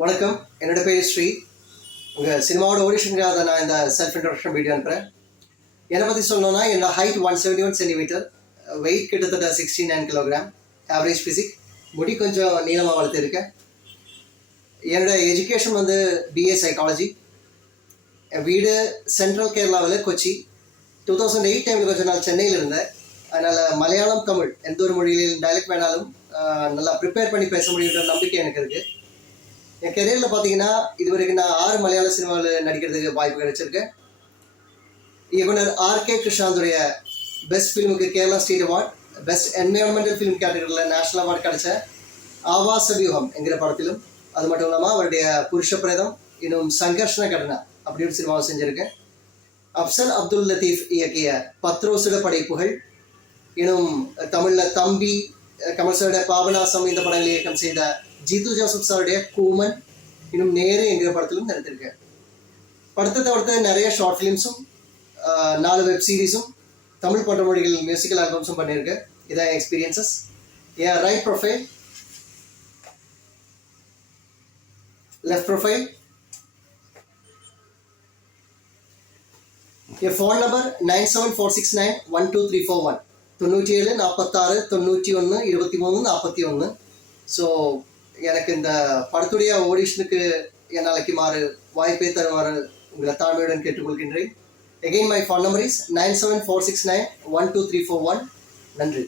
வணக்கம், என்னோட பேர் ஸ்ரீ. உங்கள் சினிமாவோட ஆடிஷனுக்காக நான் இந்த செல்ஃப் இன்ட்ரடக்ஷன் வீடியோ அனுப்புகிறேன். என்னை பற்றி சொல்லணும்னா, என்னோட ஹைட் 171 சென்டிமீட்டர், வெயிட் கிட்டத்தட்ட 69 கிலோகிராம், ஆவரேஜ் ஃபிசிக், முடி கொஞ்சம் நீளமாக வளர்த்துருக்கேன். என்னோட எஜுகேஷன் வந்து பிஏ சைக்காலஜி. என் வீடு சென்ட்ரல் கேரளாவில் கொச்சி. 2008 டைமில் கொஞ்சம் நாள் சென்னையில் இருந்தேன். அதனால் மலையாளம், தமிழ் எந்த ஒரு மொழியிலும் டைலக்ட் வேணாலும் நல்லா ப்ரிப்பேர் பண்ணி பேச முடியுன்ற நம்பிக்கை எனக்கு இருக்குது. என் கெரியரில் பார்த்தீங்கன்னா, இது வரைக்கும் நான் 6 மலையாள சினிமாவில் நடிக்கிறதுக்கு வாய்ப்பு கிடைச்சிருக்கேன். இயக்குனர் ஆர்கே கிருஷ்ணாந்துடைய பெஸ்ட் ஃபிலிமுக்கு Kerala state award, best environmental film கேட்டகரியில் நேஷனல் அவார்டு கிடைச்ச ஆவாச வியூகம் என்கிற படத்திலும், அது மட்டும் இல்லாமல் அவருடைய புருஷ பிரேதம் இன்னும் சங்கர்ஷண கடனா அப்படி ஒரு சினிமாவை செஞ்சுருக்கேன். அப்சல் அப்துல் லத்தீஃப் இயக்கிய பத்ரோசுட படைப்புகள், இன்னும் தமிழில் தம்பி, கமல் சாருடைய பாபநாசம் இந்த படங்களை இயக்கம் செய்த ஜீது ஜோசப் சாருடைய கூமன், இன்னும் நேரு என்கிற படத்திலும் நடித்திருக்கேன். படத்தை தவிர்த்து நிறைய ஷார்ட் ஃபிலிம்ஸும் 4 வெப் சீரிஸும் தமிழ் போன்ற மொழிகள் மியூசிக்கல் ஆல்பம்ஸும் பண்ணியிருக்கேன். இதான் என் எக்ஸ்பீரியன்சஸ். என் ரைட் ப்ரொஃபைல், லெஃப்ட் ப்ரொஃபைல், என் ஃபோன் நம்பர் 9746912341, 97 46 91 23 41. ஸோ எனக்கு இந்த படத்துடைய ஆடிஷனுக்கு என் அழைக்குமாறு வாய்ப்பை தருமாறு உங்களை தாழ்மையுடன் கேட்டுக்கொள்கின்றேன். Again, my phone number is 9746912341. நன்றி.